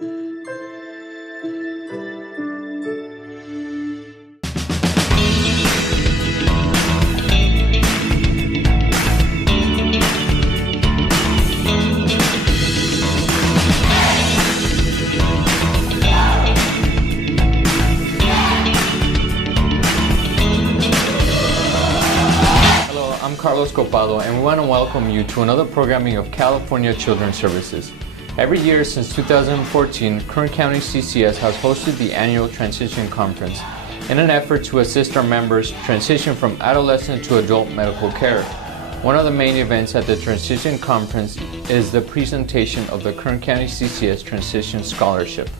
I'm Carlos Copado, and we want to welcome you to another programming of California Children's Services. Every year since 2014, Kern County CCS has hosted the annual Transition Conference in an effort to assist our members transition from adolescent to adult medical care. One of the main events at the Transition Conference is the presentation of the Kern County CCS Transition Scholarship.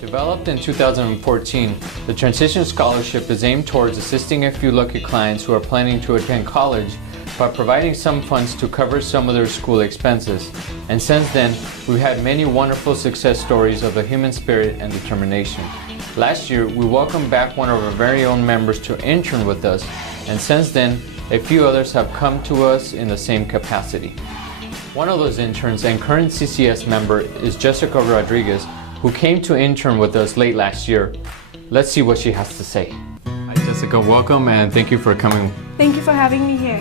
Developed in 2014, the Transition Scholarship is aimed towards assisting a few lucky clients who are planning to attend college by providing some funds to cover some of their school expenses. And since then, we've had many wonderful success stories of the human spirit and determination. Last year, we welcomed back one of our very own members to intern with us, and since then, a few others have come to us in the same capacity. One of those interns and current CCS member is Jessica Rodriguez, who came to intern with us late last year. Let's see what she has to say. Hi Jessica, welcome and thank you for coming. Thank you for having me here.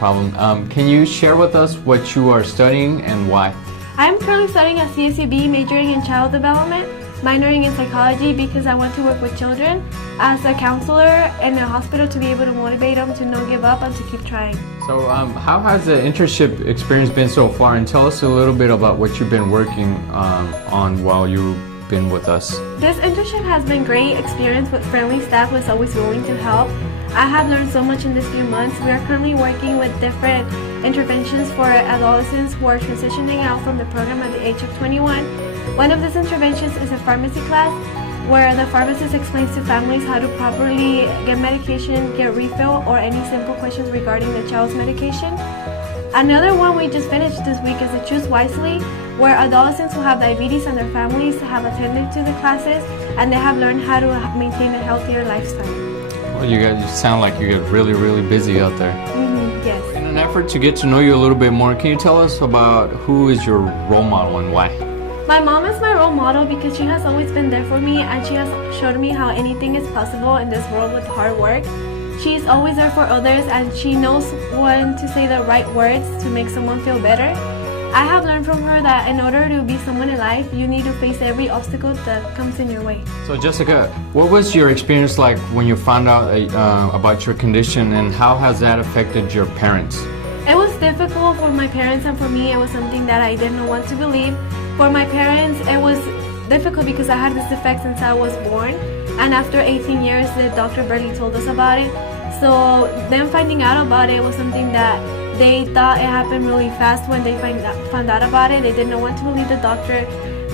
No problem. Can you share with us what you are studying and why? I'm currently studying at CSUB, majoring in child development, minoring in psychology because I want to work with children as a counselor in a hospital to be able to motivate them to not give up and to keep trying. So how has the internship experience been so far, and tell us a little bit about what you've been working on while you've been with us. This internship has been great experience with friendly staff who is always willing to help. I have learned so much in these few months. We are currently working with different interventions for adolescents who are transitioning out from the program at the age of 21. One of these interventions is a pharmacy class where the pharmacist explains to families how to properly get medication, get refill, or any simple questions regarding the child's medication. Another one we just finished this week is the Choose Wisely, where adolescents who have diabetes and their families have attended to the classes and they have learned how to maintain a healthier lifestyle. Well, you guys sound like you get really busy out there. Yes. In an effort to get to know you a little bit more, can you tell us about who is your role model and why? My mom is my role model because she has always been there for me and she has showed me how anything is possible in this world with hard work. She's always there for others and she knows when to say the right words to make someone feel better. I have learned from her that in order to be someone in life, you need to face every obstacle that comes in your way. So Jessica, what was your experience like when you found out about your condition, and how has that affected your parents? It was difficult for my parents, and for me it was something that I didn't want to believe. For my parents, it was difficult because I had this defect since I was born, and after 18 years the doctor barely told us about it. So them finding out about it was something that they thought it happened really fast. When they found out about it, they didn't want to believe the doctor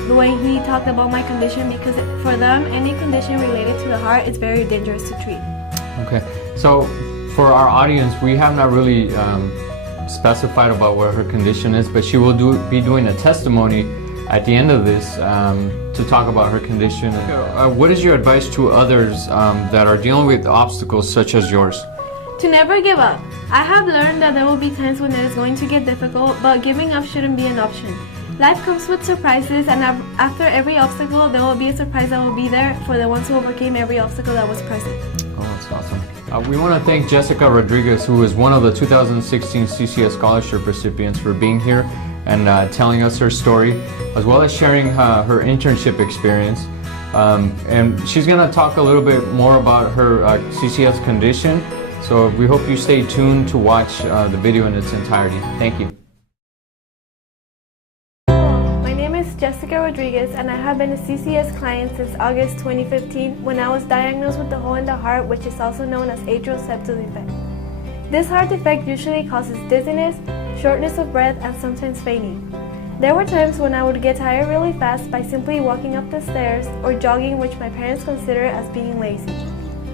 the way he talked about my condition, because for them any condition related to the heart is very dangerous to treat. Okay, so for our audience, we have not really specified about what her condition is, but she will be doing a testimony at the end of this to talk about her condition. What is your advice to others that are dealing with obstacles such as yours? To never give up. I have learned that there will be times when it is going to get difficult, but giving up shouldn't be an option. Life comes with surprises, and after every obstacle there will be a surprise that will be there for the ones who overcame every obstacle that was present. Oh, that's awesome. We want to thank Jessica Rodriguez, who is one of the 2016 CCS Scholarship recipients, for being here and telling us her story, as well as sharing her internship experience. And she's going to talk a little bit more about her CCS condition, so we hope you stay tuned to watch the video in its entirety. Thank you. My name is Jessica Rodriguez, and I have been a CCS client since August 2015 when I was diagnosed with a hole in the heart, which is also known as atrial septal defect. This heart defect usually causes dizziness, shortness of breath, and sometimes fainting. There were times when I would get tired really fast by simply walking up the stairs or jogging, which my parents consider as being lazy.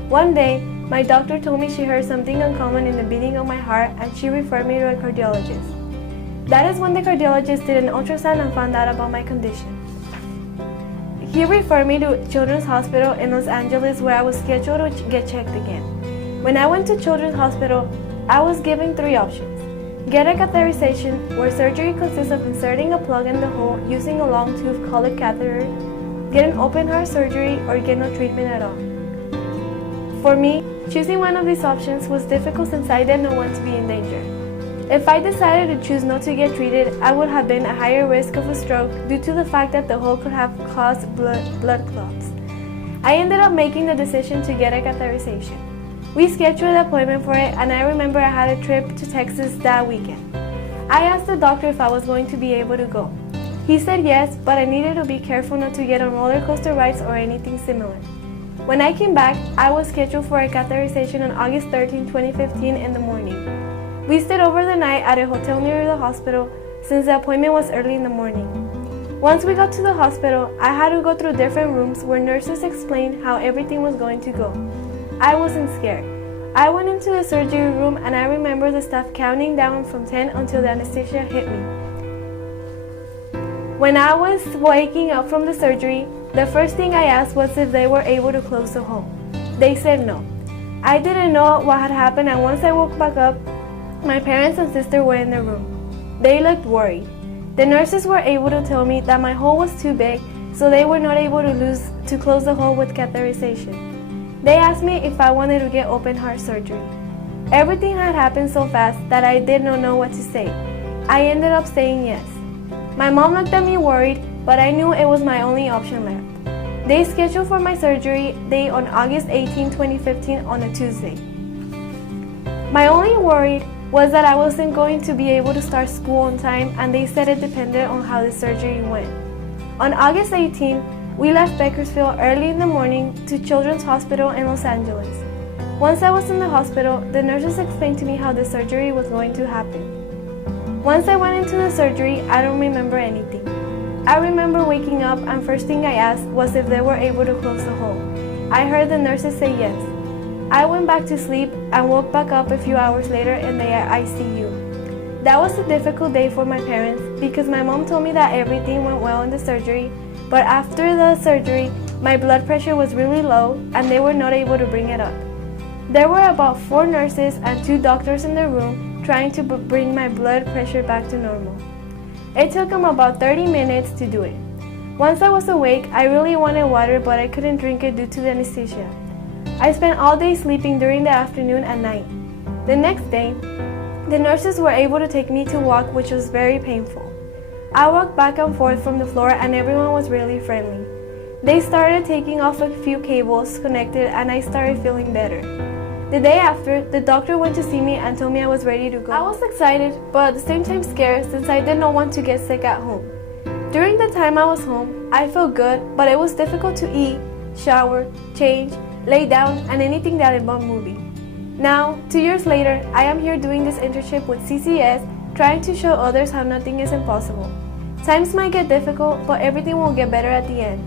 One day, my doctor told me she heard something uncommon in the beating of my heart, and she referred me to a cardiologist. That is when the cardiologist did an ultrasound and found out about my condition. He referred me to Children's Hospital in Los Angeles, where I was scheduled to get checked again. When I went to Children's Hospital, I was given 3 options: Get a catheterization, where surgery consists of inserting a plug in the hole using a long tube called a catheter, get an open heart surgery, or get no treatment at all. For me, choosing one of these options was difficult since I did not want to be in danger. If I decided to choose not to get treated, I would have been at higher risk of a stroke due to the fact that the hole could have caused blood clots. I ended up making the decision to get a catheterization. We scheduled an appointment for it, and I remember I had a trip to Texas that weekend. I asked the doctor if I was going to be able to go. He said yes, but I needed to be careful not to get on roller coaster rides or anything similar. When I came back, I was scheduled for a catheterization on August 13, 2015 in the morning. We stayed over the night at a hotel near the hospital since the appointment was early in the morning. Once we got to the hospital, I had to go through different rooms where nurses explained how everything was going to go. I wasn't scared. I went into the surgery room and I remember the staff counting down from 10 until the anesthesia hit me. When I was waking up from the surgery, the first thing I asked was if they were able to close the hole. They said no. I didn't know what had happened, and once I woke back up, my parents and sister were in the room. They looked worried. The nurses were able to tell me that my hole was too big, so they were not able to close the hole with catheterization. They asked me if I wanted to get open heart surgery. Everything had happened so fast that I did not know what to say. I ended up saying yes. My mom looked at me worried, but I knew it was my only option left. They scheduled for my surgery date on August 18, 2015 on a Tuesday. My only worry was that I wasn't going to be able to start school on time, and they said it depended on how the surgery went. On August 18, we left Bakersfield early in the morning to Children's Hospital in Los Angeles. Once I was in the hospital, the nurses explained to me how the surgery was going to happen. Once I went into the surgery, I don't remember anything. I remember waking up, and first thing I asked was if they were able to close the hole. I heard the nurses say yes. I went back to sleep and woke back up a few hours later in the ICU. That was a difficult day for my parents because my mom told me that everything went well in the surgery, but after the surgery, my blood pressure was really low and they were not able to bring it up. There were about 4 nurses and 2 doctors in the room trying to bring my blood pressure back to normal. It took them about 30 minutes to do it. Once I was awake, I really wanted water, but I couldn't drink it due to the anesthesia. I spent all day sleeping during the afternoon and night. The next day, the nurses were able to take me to walk, which was very painful. I walked back and forth from the floor and everyone was really friendly. They started taking off a few cables connected and I started feeling better. The day after, the doctor went to see me and told me I was ready to go. I was excited, but at the same time scared since I did not want to get sick at home. During the time I was home, I felt good, but it was difficult to eat, shower, change, lay down, and anything that involved moving. Now, 2 years later, I am here doing this internship with CCS, trying to show others how nothing is impossible. Times might get difficult, but everything will get better at the end.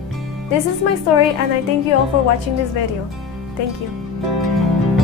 This is my story, and I thank you all for watching this video. Thank you.